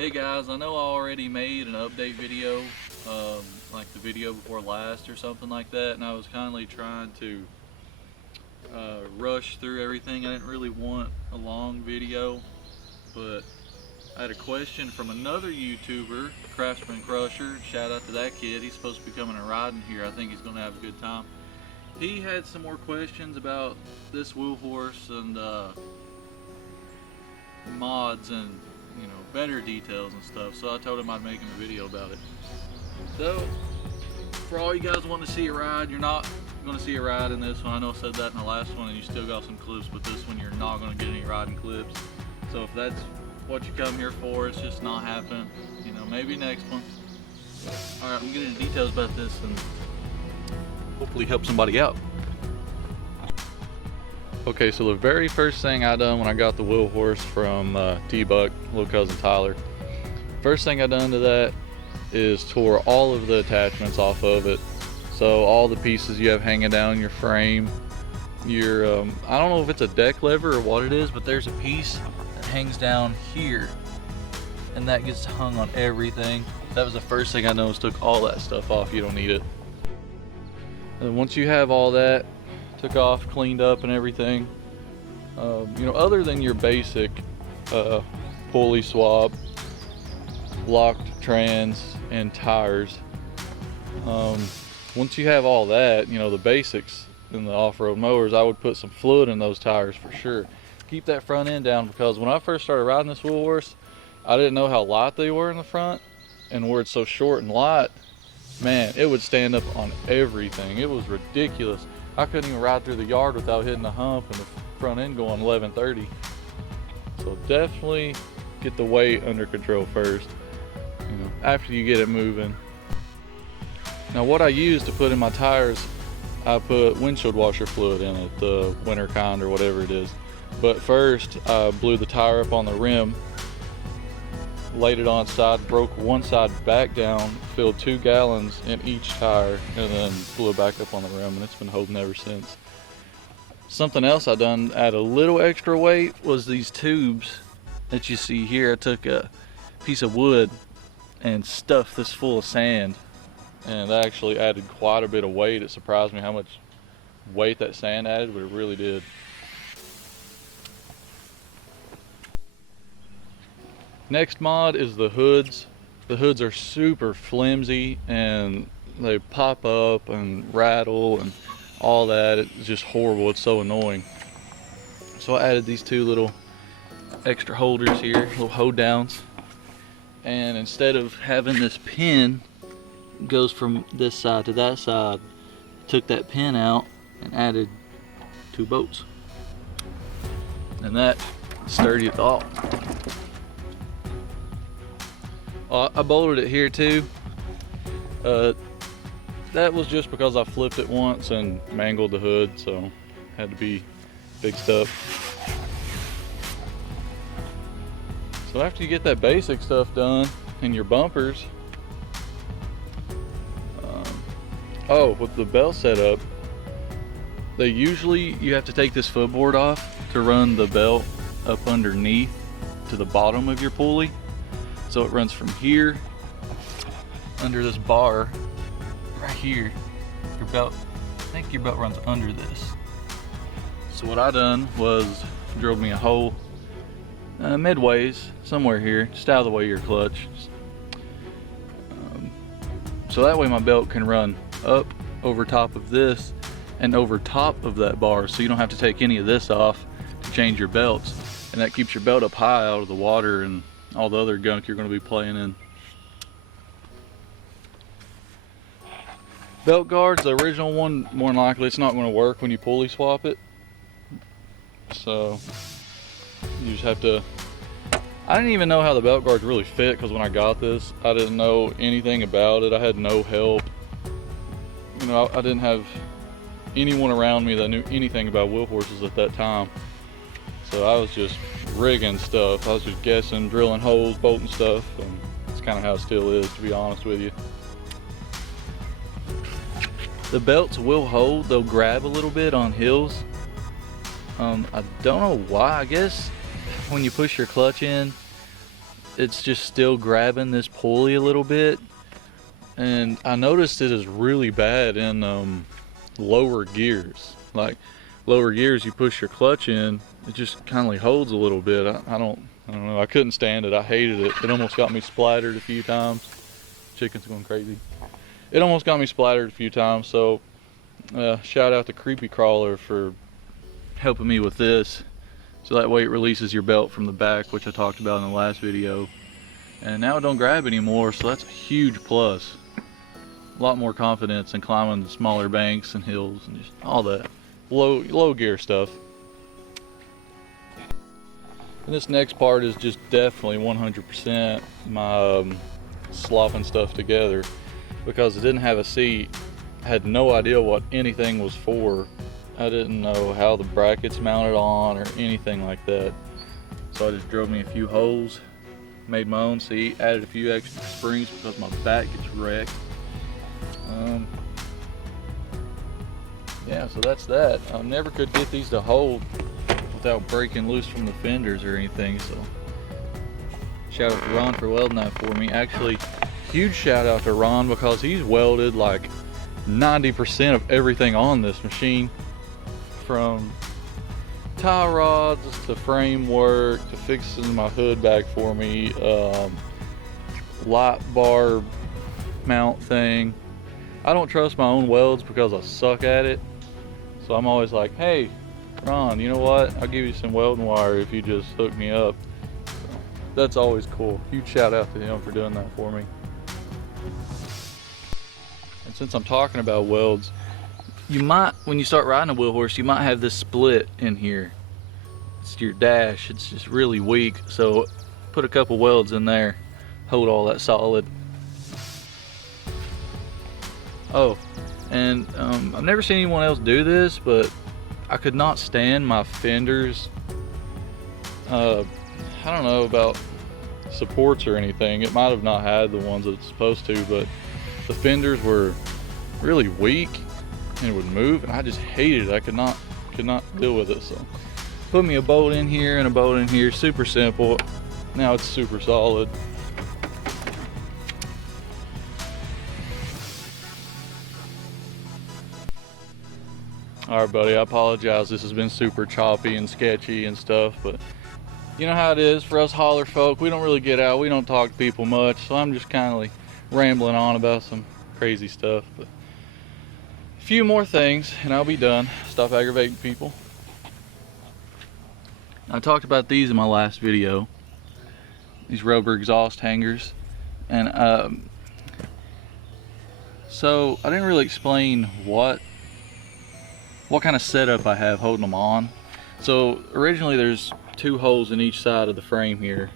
Hey guys, I know I already made an update video, like the video before last or something like that, and I was kindly trying to rush through everything. I didn't really want a long video, but I had a question from another YouTuber, Craftsman Crusher. Shout out to that kid. He's supposed to be coming and riding here. I think he's going to have a good time. He had some more questions about this wheel horse and mods and better details and stuff, so I told him I'd make him a video about it. So for all you guys want to see a ride, you're not going to see a ride in this one. I know I said that in the last one and you still got some clips, but this one you're not going to get any riding clips. So if that's what you come here for, it's just not happening. Maybe next one. Alright, I'm getting into details about this and hopefully help somebody out. Okay, so the very first thing I done when I got the wheel horse from T-Buck, little cousin Tyler, first thing I done to that is tore all of the attachments off of it. So all the pieces you have hanging down your frame, your I don't know if it's a deck lever or what it is, but there's a piece that hangs down here and that gets hung on everything. That was the first thing I noticed, took all that stuff off. You don't need it. And once you have all that took off, cleaned up and everything, other than your basic pulley swap, locked trans and tires, once you have all that, the basics in the off-road mowers, I would put some fluid in those tires for sure. Keep that front end down, because when I first started riding this wheel horse, I didn't know how light they were in the front, and where it's so short and light, man, it would stand up on everything. It was ridiculous. I couldn't even ride through the yard without hitting the hump and the front end going 1130. So definitely get the weight under control first, after you get it moving. Now what I use to put in my tires, I put windshield washer fluid in it, the winter kind or whatever it is. But first I blew the tire up on the rim, laid it on its side, broke one side back down, filled 2 gallons in each tire, and then blew it back up on the rim, and it's been holding ever since. Something else I done add a little extra weight was these tubes that you see here. I took a piece of wood and stuffed this full of sand, and that actually added quite a bit of weight. It surprised me how much weight that sand added, but it really did. Next mod is the hoods. The hoods are super flimsy and they pop up and rattle and all that. It's just horrible. It's so annoying. So I added these 2 little extra holders here, little hold downs. And instead of having this pin goes from this side to that side, I took that pin out and added 2 bolts. And that sturdy it all. I bolted it here too. That was just because I flipped it once and mangled the hood, so had to be fixed up. So after you get that basic stuff done in your bumpers, with the belt setup, you have to take this footboard off to run the belt up underneath to the bottom of your pulley. So it runs from here under this bar right here. Your belt, I think your belt runs under this. So what I done was drilled me a hole midways somewhere here, just out of the way of your clutch. So that way my belt can run up over top of this and over top of that bar, so you don't have to take any of this off to change your belts, and that keeps your belt up high out of the water and all the other gunk you're going to be playing in. Belt guards, the original one, more than likely it's not going to work when you pulley swap it. So you just have to, I didn't even know how the belt guards really fit, because when I got this I didn't know anything about it. I had no help. I didn't have anyone around me that knew anything about wheel horses at that time. So I was just rigging stuff. I was just guessing, drilling holes, bolting stuff, and it's kind of how it still is, to be honest with you. The belts will hold, they'll grab a little bit on hills. I don't know why. I guess when you push your clutch in, it's just still grabbing this pulley a little bit. And I noticed it is really bad in lower gears. Like lower gears, you push your clutch in, it just kind of holds a little bit. I don't know, I couldn't stand it. I hated it. It almost got me splattered a few times. Chicken's going crazy. It almost got me splattered a few times, so shout out to Creepy Crawler for helping me with this. So that way it releases your belt from the back, which I talked about in the last video. And now it don't grab anymore, so that's a huge plus. A lot more confidence in climbing the smaller banks and hills and just all that low gear stuff. And this next part is just definitely 100% my slopping stuff together, because it didn't have a seat. I had no idea what anything was for. I didn't know how the brackets mounted on or anything like that. So I just drove me a few holes, made my own seat, added a few extra springs because my back gets wrecked. Yeah, so that's that. I never could get these to hold without breaking loose from the fenders or anything, so shout out to Ron for welding that for me. Actually, huge shout out to Ron because he's welded like 90% of everything on this machine, from tie rods to framework to fixing my hood back for me, light bar mount thing. I don't trust my own welds because I suck at it, so I'm always like, hey Ron, you know what, I'll give you some welding wire if you just hook me up. So that's always cool. Huge shout out to him for doing that for me. And since I'm talking about welds, you might, when you start riding a wheel horse, you might have this split in here. It's your dash, it's just really weak, so put a couple welds in there, hold all that solid. Oh, and I've never seen anyone else do this, but I could not stand my fenders. I don't know about supports or anything. It might have not had the ones that it's supposed to, but the fenders were really weak and it would move, and I just hated it. I could not deal with it. So put me a bolt in here and a bolt in here. Super simple. Now it's super solid. Alright buddy, I apologize. This has been super choppy and sketchy and stuff, but you know how it is for us holler folk. We don't really get out, we don't talk to people much, so I'm just kind of like rambling on about some crazy stuff. But a few more things and I'll be done. Stop aggravating people. I talked about these in my last video, these rubber exhaust hangers, and so I didn't really explain what kind of setup I have holding them on. So originally there's 2 holes in each side of the frame here,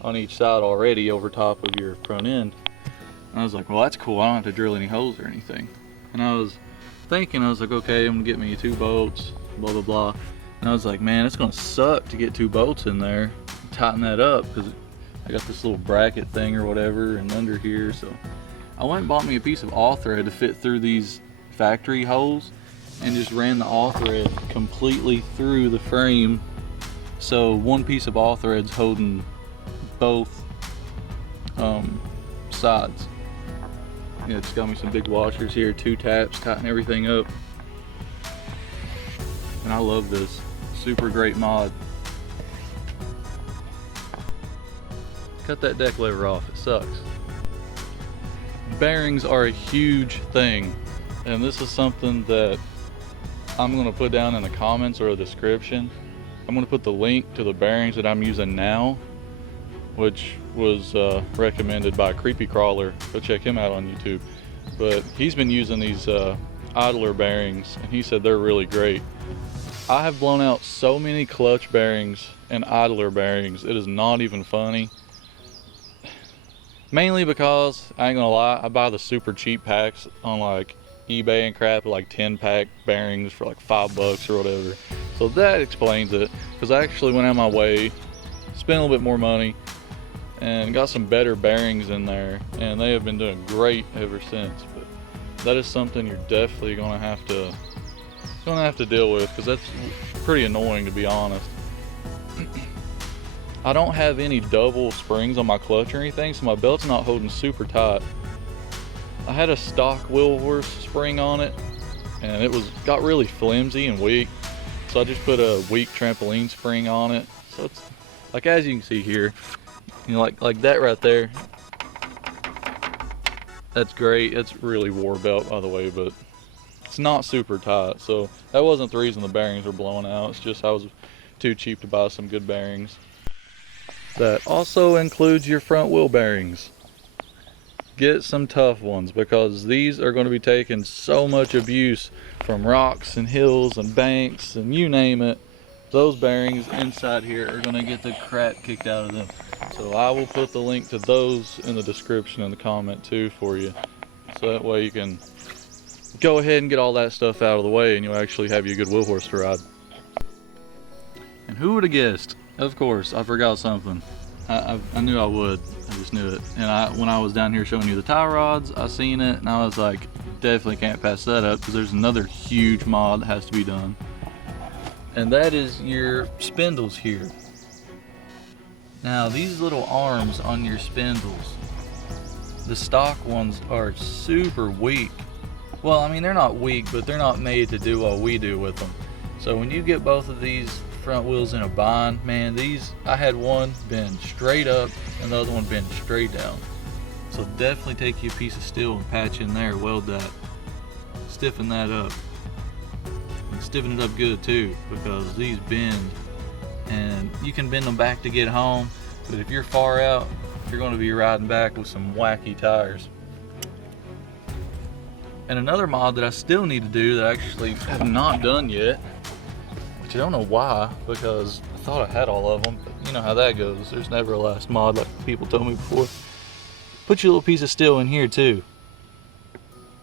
on each side already over top of your front end. And I was like, well, that's cool, I don't have to drill any holes or anything. And I was thinking, I was like, okay, I'm gonna get me 2 bolts, blah blah blah. And I was like, man, it's gonna suck to get 2 bolts in there, tighten that up, because I got this little bracket thing or whatever and under here. So I went and bought me a piece of all thread to fit through these factory holes, and just ran the all thread completely through the frame, so one piece of all thread's holding both sides. Yeah, it's got me some big washers here, 2 taps, tighten everything up, and I love this. Super great mod. Cut that deck lever off, it sucks. Bearings are a huge thing, and this is something that I'm going to put down in the comments or the description. I'm going to put the link to the bearings that I'm using now, which was recommended by Creepy Crawler. Go check him out on YouTube. But he's been using these idler bearings, and he said they're really great. I have blown out so many clutch bearings and idler bearings, it is not even funny. Mainly because, I ain't gonna lie, I buy the super cheap packs on like eBay and crap, like 10-pack bearings for like $5 or whatever. So that explains it, because I actually went out my way, spent a little bit more money, and got some better bearings in there, and they have been doing great ever since. But that is something you're definitely gonna have to deal with, because that's pretty annoying, to be honest. I don't have any double springs on my clutch or anything, so my belt's not holding super tight. I had a stock wheel horse spring on it, and it got really flimsy and weak, so I just put a weak trampoline spring on it. So it's like, as you can see here, you know, like that right there, that's great. It's really war belt, by the way, but it's not super tight, so that wasn't the reason the bearings were blowing out. It's just I was too cheap to buy some good bearings. That also includes your front wheel bearings. Get some tough ones, because these are going to be taking so much abuse from rocks and hills and banks and you name it. Those bearings inside here are going to get the crap kicked out of them. So I will put the link to those in the description and the comment too for you, so that way you can go ahead and get all that stuff out of the way and you'll actually have you a good wheel horse to ride. And who would have guessed? Of course, I forgot something. I knew I would. I just knew it. And when I was down here showing you the tie rods, I seen it and I was like, definitely can't pass that up, because there's another huge mod that has to be done. And that is your spindles here. Now these little arms on your spindles, the stock ones are super weak. Well, I mean, they're not weak, but they're not made to do what we do with them. So when you get both of these front wheels in a bind, man, I had one bend straight up and the other one bend straight down. So definitely take you a piece of steel and patch in there, weld that, stiffen that up, and stiffen it up good too, because these bend, and you can bend them back to get home, but if you're far out, you're going to be riding back with some wacky tires. And another mod that I still need to do that I actually have not done yet, which I don't know why, because I thought I had all of them, but you know how that goes. There's never a last mod, like people told me before. Put your little piece of steel in here too,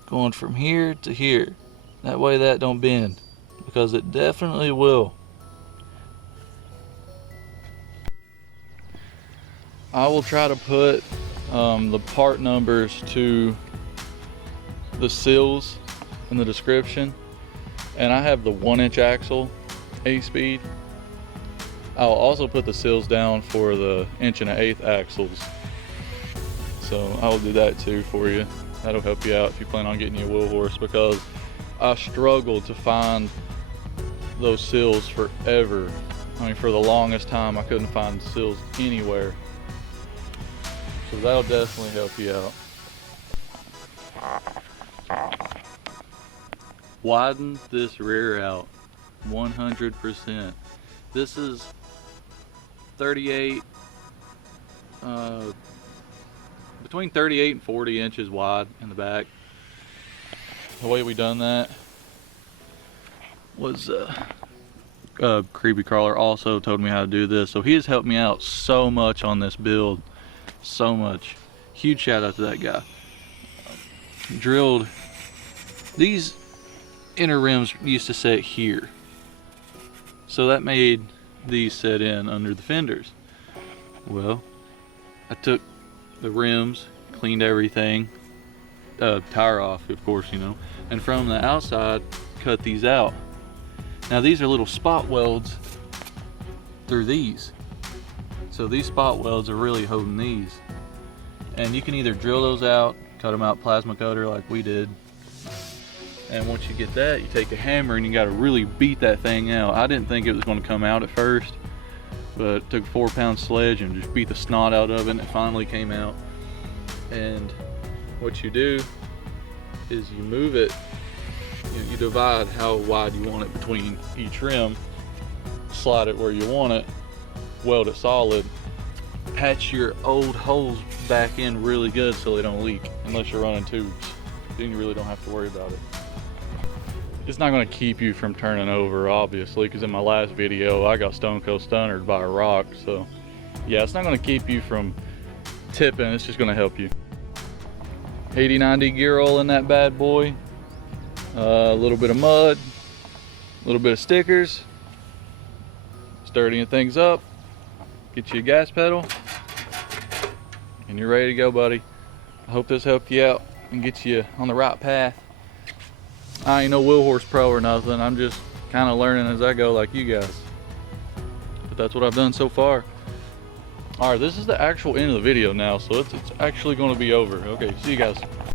going from here to here. That way that don't bend, because it definitely will. I will try to put the part numbers to the seals in the description, and I have the 1-inch axle 8-speed. I'll also put the seals down for the 1 1/8" axles, so I will do that too for you. That'll help you out if you plan on getting you a wheel horse, because I struggled to find those seals forever. I mean, for the longest time I couldn't find seals anywhere, so that'll definitely help you out. Widen this rear out 100%. This is 38, between 38 and 40 inches wide in the back. The way we done that was Creepy Crawler also told me how to do this, so he has helped me out so much on this build, so much. Huge shout out to that guy. Drilled these inner rims used to set here, so that made these set in under the fenders. Well, I took the rims, cleaned everything, tire off of course, you know, and from the outside cut these out. Now these are little spot welds through these, so these spot welds are really holding these, and you can either drill those out, cut them out plasma cutter like we did, and once you get that, you take a hammer and you got to really beat that thing out. I didn't think it was going to come out at first, but took a 4-pound sledge and just beat the snot out of it, and it finally came out. And what you do is you move it, you divide how wide you want it between each rim, slide it where you want it, weld it solid, patch your old holes back in really good so they don't leak, unless you're running tubes. Then you really don't have to worry about it. It's not going to keep you from turning over, obviously, because in my last video I got stone cold stunnered by a rock. So yeah, it's not going to keep you from tipping, it's just going to help you. 80/90 gear oil in that bad boy, a little bit of mud, a little bit of stickers, sturdying things up, get you a gas pedal, and you're ready to go, buddy. I hope this helped you out and get you on the right path. I ain't no wheel horse pro or nothing, I'm just kind of learning as I go like you guys, but that's what I've done so far. All right, this is the actual end of the video now, so it's actually going to be over. Okay, see you guys.